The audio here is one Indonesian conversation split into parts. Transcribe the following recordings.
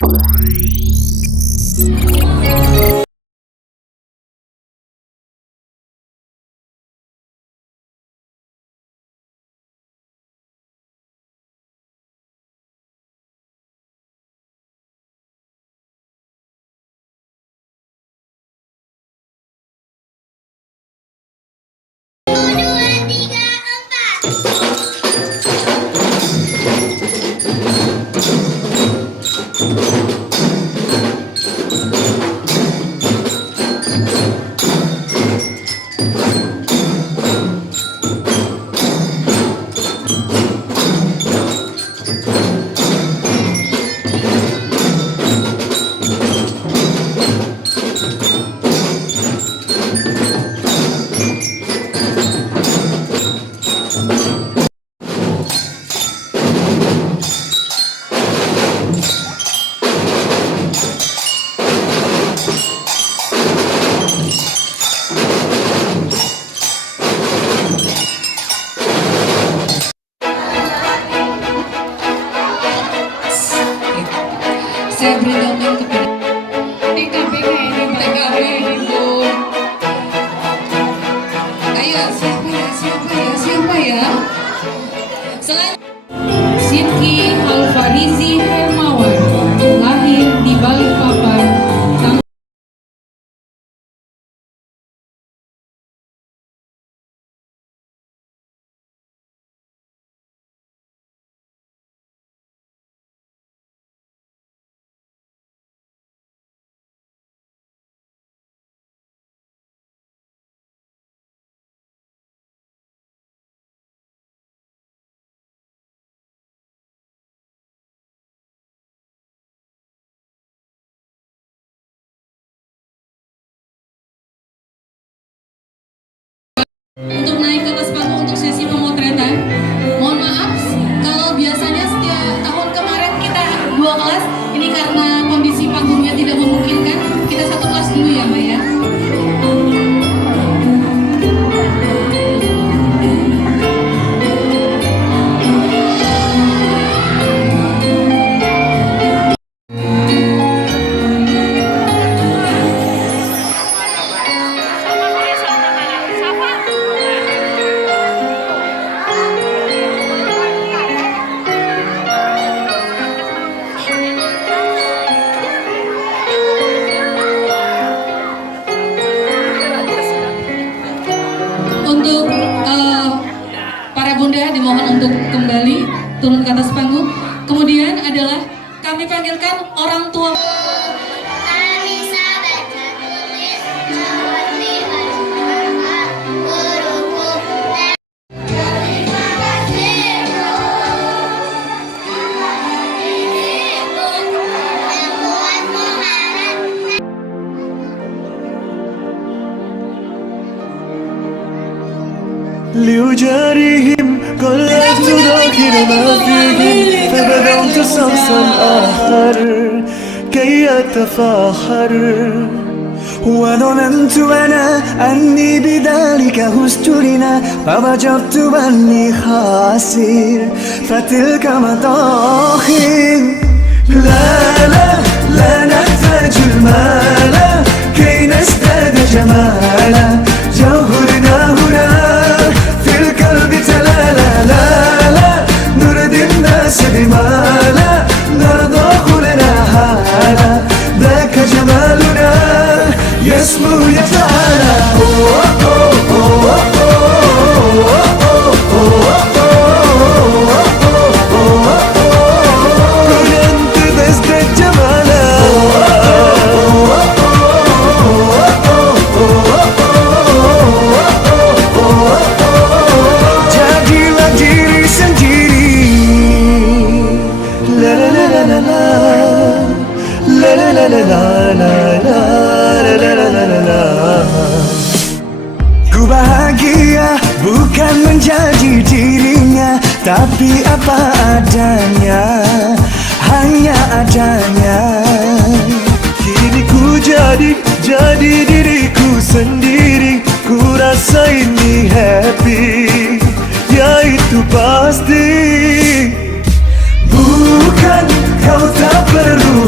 Saya beritahukan kepada TKP itu. Ayo siapa ya? ZhidQie Alfarizie Hermawan, lahir di Balikpapan. Untuk naik ke atas panggung untuk sesi pemotretan, mohon maaf kalau biasanya setiap tahun kemarin kita 2 kelas, ini karena kondisi panggungnya tidak memungkinkan, kita 1 kelas dulu ya Mbak ya. Untuk para bunda dimohon untuk kembali turun ke atas panggung. Kemudian adalah kami panggilkan orang tua. لأجاريهم قلبت ذاكر ما فيهم فبدأت شخصا آخر كي أتفاخر وظننت أنا أني بذلك هزتلنا فوجدت أني خاسر فتلك مطاخر لا لا لا نحتاج المال كي نزداد جمالا جوهرنا هنا في القلب تلالا لا لا نرضي الناس بما لا نرضى لنا حالا ذاك جمالنا يسمو يتعالى كنت تزداد جمالا jadilah diri sendiri la la la la la la la la la la la la la. Ku bahagia bukan menjadi dirinya, tapi apa adanya, hanya adanya. Kini ku jadi diriku sendiri. Ku rasa ini happy, ya itu pasti. Bukan kau tak perlu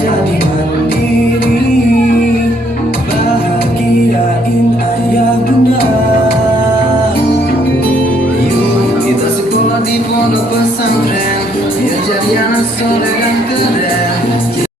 jadi mandiri, bahagiain ayah bunda. Yuk kita sekolah di pondok pesantren, biar jadi anak soleh dan keren.